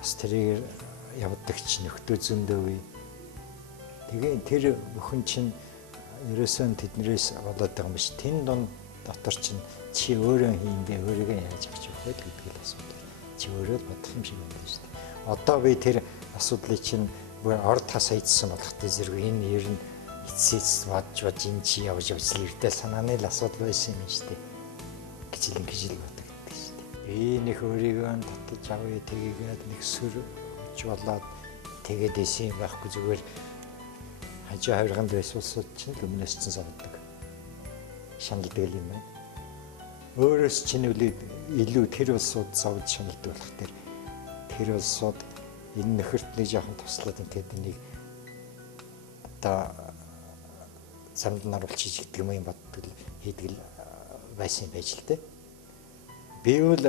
бас тэрийг явдаг ч нөхдөд зөндөө. Тэгээ тэр бүхэн чинь ерөөсөн тэднээс болоод байгаа юм биш. Тэн донд дотор чинь чи өөрөө хийм бэ, өөрийгөө яаж авч явах вэ гэдэг л асуудал. Чи өөрөө бодох юм шиг байна шүү дээ. Одоо би тэр асуудлыг чинь бүр орд хасаydсан болохтой зэрэг энэ ер нь эцсээс бодж энэ чи явж эрдээ санааны л асуудал байсан юм шүү дээ. Гэж л боддог шүү дээ. Би нэг өөрийгөө татаж авъя тэгээгээд нэг сүр өч болоод тэгээд эсэм байхгүй зүгээр хажуу хавирганд байсуулсууд чинь өмнөөс чинь савдаг. Шаналдаг юм байна. Өөрөөс чинь илүү тэр улсууд савд шаналдаг болох тэр улсууд энэ нөхөрт нэг жоохон туслаад ингээд энийг одоо замд наруулчих гэдэг юм боддог хийдэг л байсан байж л дээ. Би бол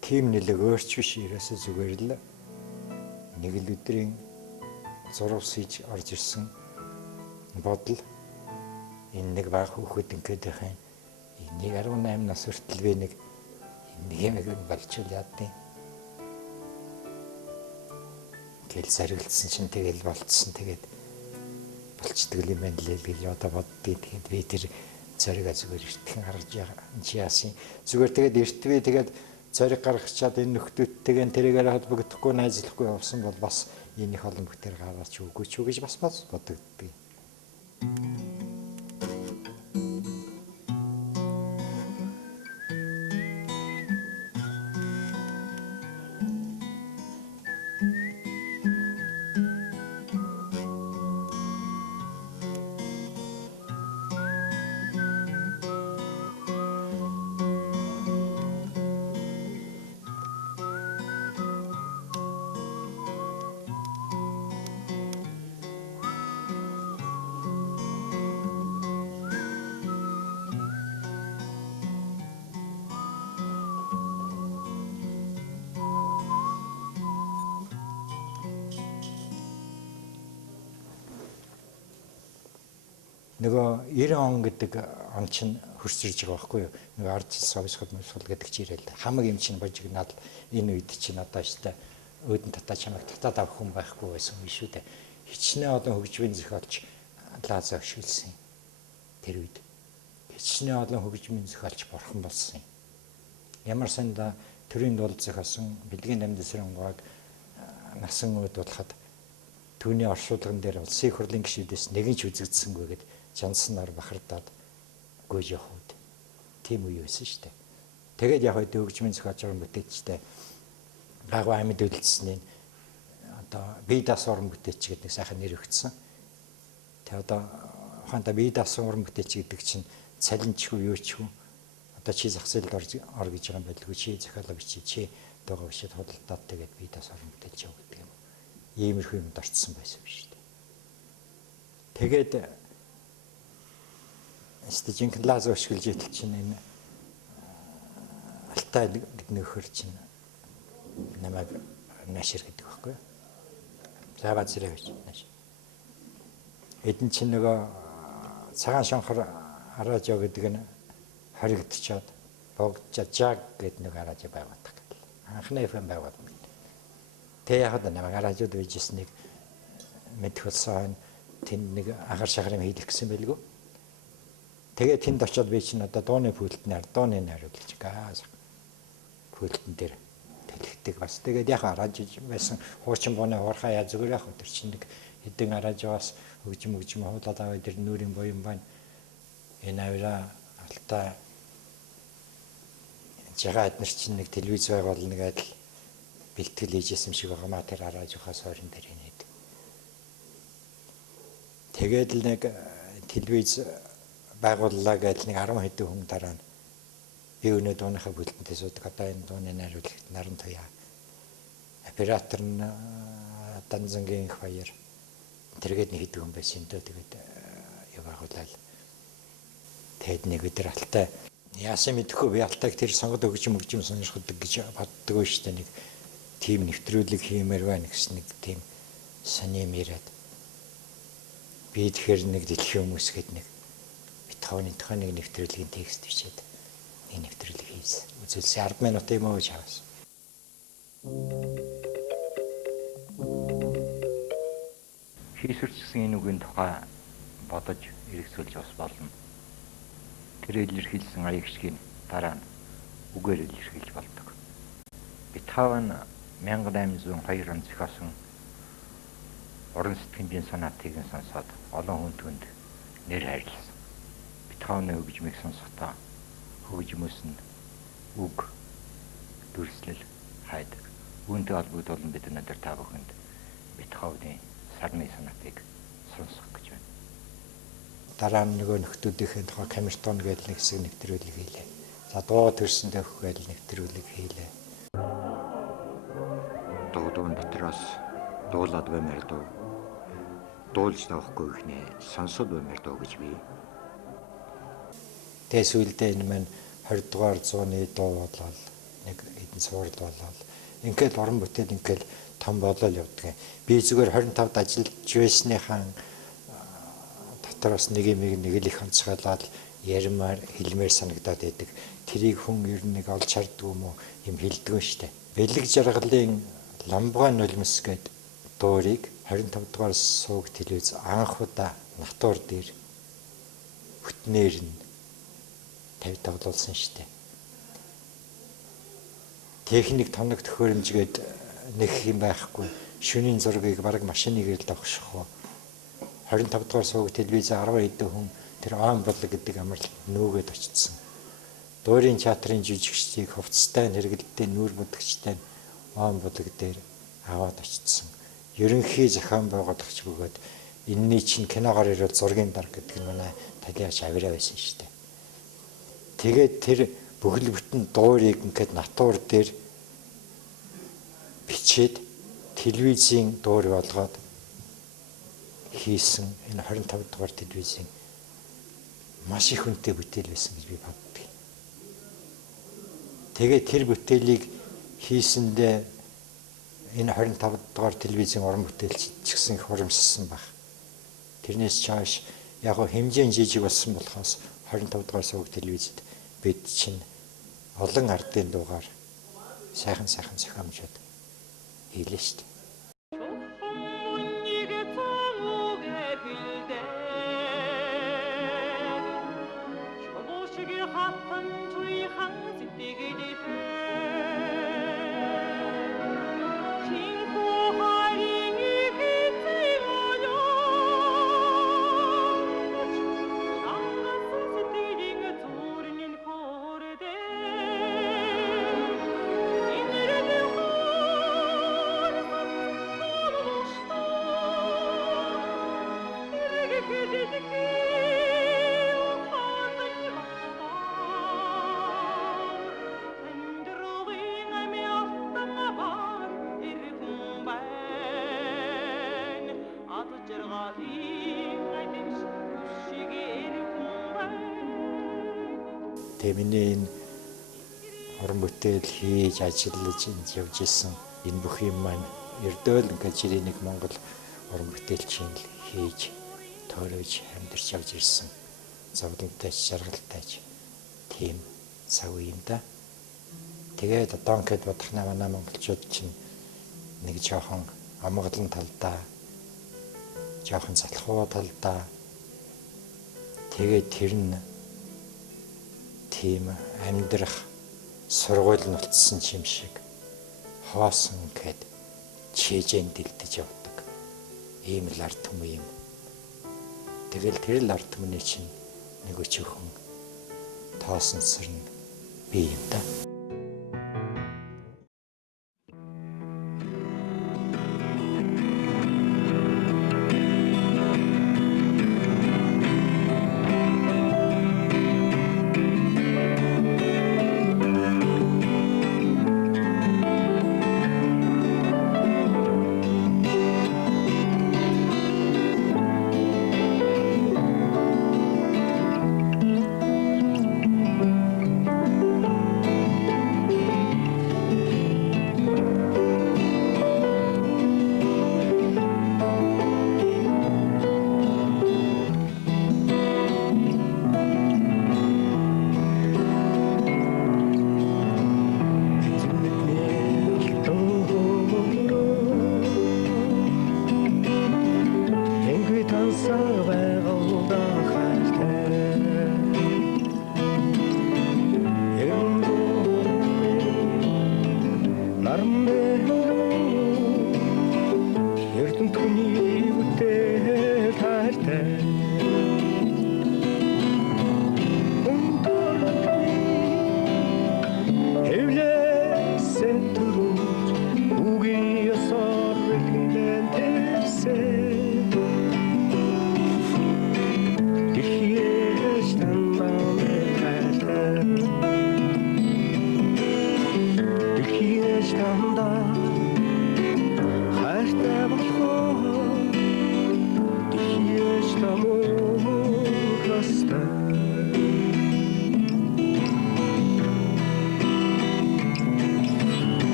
тийм нэлэг өөрч биш ерөөсөө зүгээр л нэг л өдрийн зурвас хийж орж ирсэн бодол энэ нэг баг хөхөд ингээд байхын нэг 18 нас хүртэл би нэг юм болчихвол яадیں۔ Тэгэл зарилдсан чинь тэгэл болцсон тэгээд болчдөг юм байна л гэж одоо боддгийг тэгээд би тэр зоригаа зүгээр эртхэн харж чи яасан зүгээр тэгээд эрт би тэгээд зориг гаргачаад энэ нөхдүүдтэйгээ тэрийгээр холбогдохгүй найзлахгүй явсан бол бас энэ их олон бүтээр гаргаач үгүй ч гэж бас боддог би. Нөгөө 90 он гэдэг он чинь хөрсөрж байгаа байхгүй юу? Нөгөө ард совс хөдөлмөрсөл гэдэг чи ирээл. Хамаг юм чинь божигнаад энэ үед чинь одоо штэ өөдөн татаа чамайг татаад авах хүн байхгүй байсан юм шүү дээ. Хичнээн олон хөгжмийн зохиолч Лаза өшүүлсэн. Тэр үед хичнээн олон хөгжмийн зохиолч бурхан болсон юм. Ямар санда төрийн дуул зохиосон бэлгийн амьд эсрэнгааг насан үед болоход түүний оршуулган дээр улсын их хурлын гишүүдээс нэгэн ч үзэгдсэнгүй гэдэг жанснаар бахардаад гүйж явах үед тийм үе байсан шүү дээ. Тэгээд яг хөө хөгжмийн зохиолч бүтээчтэй гагва амьд үлдсэний одоо бие даасан уран бүтээч гэдэг сайхан нэр өгсөн. Тэгээд одоо ухаанда бие даасан уран бүтээч гэдэг чинь цалинчгүй юу ч юм. Одоо чи зах зээлд ор гэж байгаа юм байлгүй чи зохиолоо бичиж чи дуугаа бичиж худалдаад тэгээд бие даасан уран бүтээч яв гэдэг юм. Иймэрхүү юмд орцсон байсан биш үү. Тэгээд жинхэнэ Лаза өшгөлж идэл чинь энэ Алтай гэдэг нөхөр чинь намайг наашир гэдэг байхгүй. Заавал зэрэг байж нааш. Эдэн чинь нөгөө цагаан шонхор радио гэдэг нь хоригдчиход богжаажаг гэдэг нэг радио байгуулдаг. Анхны FM байгуулдаг. Тэ яг намайг радиод үйжсэнийг мэдэх болсон тэнд нэг агаар шахрын хийлэх гэсэн байлгүй. Тэгээд тэнд очиод би чинь одоо дууны пультнээр дууны найруулагч газ пультэн дээр тэлхдэг бас. Тэгээд яг радио байсан хуучин бооны хуурхаа яа зүгээр яг тэр чинь нэг хэдэн радиоос хөгжим хуулаад аваад тэр нүрийн боён байна. Энэ авира Алтай жагаад нар чинь нэг телевиз байгуулна гэдэг бэлтгэл хийжсэн шиг байгаа маа тэр радиохоос ойрон дээр инээд. Тэгээд л нэг телевиз байгууллаа гэдэг нэг 10 хэдэн хүн дараа нь би өнөө дууныхаа бүлтэнтэй суудаг одоо энэ дууны найруулагт наран туяа оператор нь Данзангийн их баяр тэргээд нэг хэдэн хүн байсан дөө тэгээд яваагуулаад тэгэд нэг өдөр Алтай яасан мэдэхгүй би Алтайг тэр сонгод өгчм сонирхдаг гэж боддог шүү дээ. Нэг тийм нэвтрүүлэг хиймээр байна гэсэн нэг тийм сони мэрээд би тэгэхээр нэг дэлхийн хүмүүс гээд нэг Бетховены тохиолыг нэвтрүүлгийн текст бичээд нэг нэвтрүүлэг хийсэн. Үзүүлсэн 10 минут юм уу чаас. Хийсвэрчсэн энэ үгийн тухай бодож эргэцүүлж бас болно. Тэр илэрхийлсэн аягчгийн дараа нь үгээр илэрхийлж болдог. Бетховен 1802 онд зохиосон уран сэтгэмжийн сонатыг сонсоод олон хүн түнд нэр хайрласан. Бетховены хөгжмийг сонсохдоо хөгжмөөс нь үг дүрслэл хайдаг. Үүнтэй холбогдуулан бид өнөөдөр та бүхэнд Бетховены сарны сонатыг сонсох гэж байна. Дараа нь нөгөө нөхдүүдийн тухай камертон гэдэг нэг хэсэг нэвтрүүлэг хийлээ. За дуу төрсөн тавих гэдэг нэвтрүүлэг хийлээ. Дуудуун дотроос дуулаад баймаар дуу. Дуулж тавихгүй ихнэ сонсоод баймаар дуу гэж би. Тэс үлдээ энэ маань 20 дугаар зууны дуу болол нэг эдэн цуврал болол. Ингээл орон бүтээл ингээл том болол явдаг. Би зүгээр 25-д ажиллаж байсныхаа дотроос нэг л их онцгойлоод ярмаар хэлмээр санагдаад байдаг. Тэрийг хүн ер нь нэг олж харддаг юм уу юм хэлдэг штэ. Бэлэг жаргалын Ламбгай нулимс гээд дуурийг 25 дугаар сууг телевиз анх удаа натуур дээр хөтнээр нь тавь тоглуулсан штэ. Техник тоног төхөөрөмжгээд нэг юм байхгүй. Шөнийн зургийг бараг машиныг л давхших. 25 дугаар сууг телевиз 10 хэдэн хүн тэр аан болог гэдэг амрал нүүгээд очсон. Дуурийн театрын жүжигчдийг хувцастай хэрэгэлдээ нүүр будагчтай аан болог дээр аваад очсон. Ерөнхий зохион байгуулагч бөгөөд энэний чинь киногоор ирэл зургийн дар гэдэг нь манай талиач авираа байсан шүү дээ. Тэгээд тэр бүхэл бүтэн дуурийг ингээд натуур дээр бичээд телевизийн дуур болгоод хийсэн энэ 25 дугаар телевизийн маш их хүнтэй бүтээл байсан гэж би боддог. Тэгээд тэр бүтээлийг хийсэндээ энэ 25 дугаар телевизийн уран бүтээлч ч гэсэн их урамшсан баг. Тэрнээс чааш яг хэмжээ жижиг болсон болохоос 25 дугаар сууг телевизэд бид чинь олон ардын дуугаар сайхан зохиомжууд хийлээ шүү дээ. Миний энэ уран бүтээл хийж ажиллаж явж исэн энэ бүх юм маань ердөөл ингээд жирийн нэг Монгол уран бүтээлчийн хийж тоорож амьдарч явж ирсэн зовлонтой жаргалтайч тийм цаг үе юм да. Тэгээд одоо ингээд бодохнаа манай монголчууд чинь нэг жоохон амгалан талдаа жоохон залхуу талдаа тэгээд тэр нь тийм амьдрах сургууль нь болцсон юм шиг хоосон гэд чийжэн дэлдэж явдаг. Ийм л ард түмэн юм. Тэгэл тэр л ард түмний чинь нэг өчөөхөн тоосон сар нь би юм да.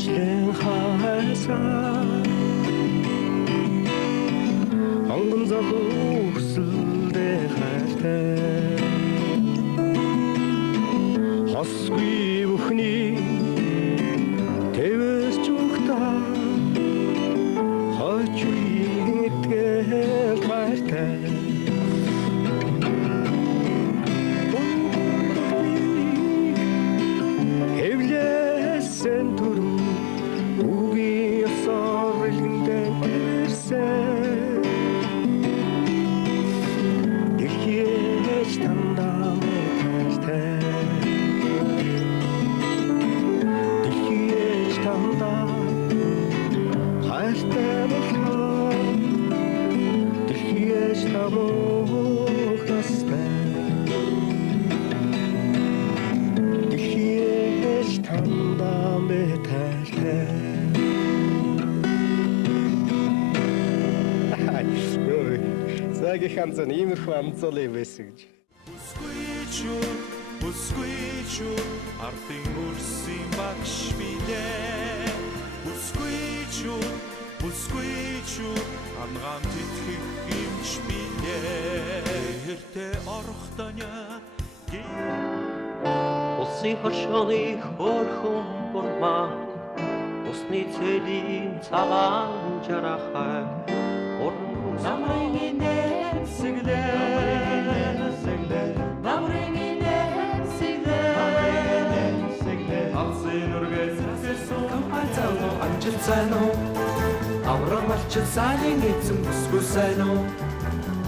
Члэн хайсаа онгон залуу хүсэлдээ хайртай хосгүй бүхний тэвэс чухтаа хойчгийн эдгээр хайртай Evlesen turu Ugi asar elinden tersen Dilkiyeç tandam eterten Dilkiyeç tandam Hayırte bakar Dilkiyeç tamok naspen Tandan beterten Саги ханцан иймэрхүү амцолын байсан гэж. Бүсгүй чүр ардын үрсийн багш билээ Бүсгүй чүр ангам тэтгэх юмч билээ Хэртэй орохтоня Улсын хоршооны хөөрхөн бурмаа Усны цэлийн цагаан жарахай Намрын инэсэглээ Авсын үргээ сэрсэн хайцаалуу амжилт сайн уу Аврам алчил сайнын эзэн бүсгүй сайн уу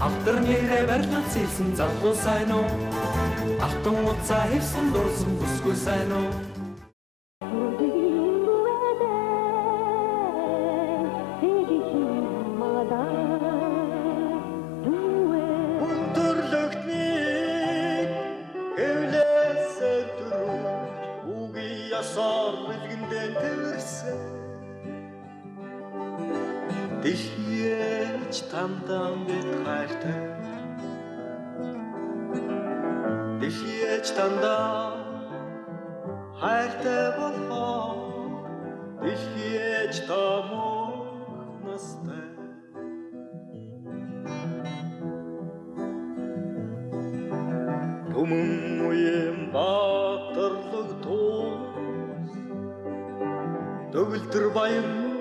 Автар нэрээ барьлан цэлсэн залгуу сайн уу Алтан уцаа хэвсэн дурсан бүсгүй сайн уу Төрлөختний эвлэсэн дөрөв Уги ясар билгэндэн тэрсэн Дэлхийч тамдан бит хайртай Дэлхийч тамдан хайртай болхоо Дэлхийч тамог настай Түмэн уян баатарлаг туус Төгөлдөр баян